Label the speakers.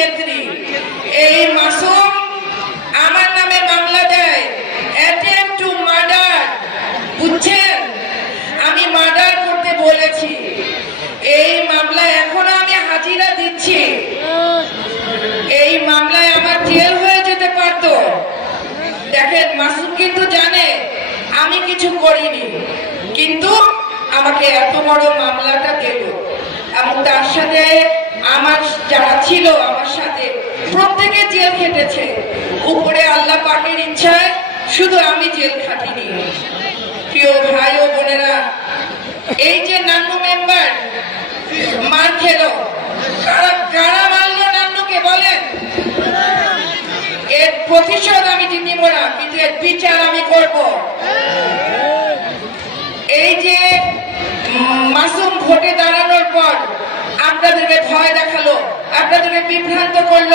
Speaker 1: নেত্রী এই মাসুম আমার নামে মামলা দেয়। অ্যাটেম্প টু মার্ডার বুঝছেন? আমি মার্ডার করতে বলেছি। এই মামলায় এখনও আমি হাজিরা দিচ্ছি। এই মামলায় আমার জেল হয়ে যেতে পারতো। দেখেন, মাসুম কিন্তু জানে, আমি কিছু করিনি। কিন্তু আমাকে এত বড় মামলাটা দিল। এবং তার সাথে আমার যারা ছিল আমার সাথে, প্রত্যেকে জেল খেটেছে। উপরে আল্লাহ পাকের ইচ্ছায় শুধু আমি জেল খাটিনি। প্রিয় ভাই ও বোনেরা, এই যে নান্নু মেম্বার, মার খেলো। কারা কারা মারলো নান্নুকে বলেন? এর প্রতিশোধ আমি নিব না বিচার আমি করব। বিভ্রান্ত করলো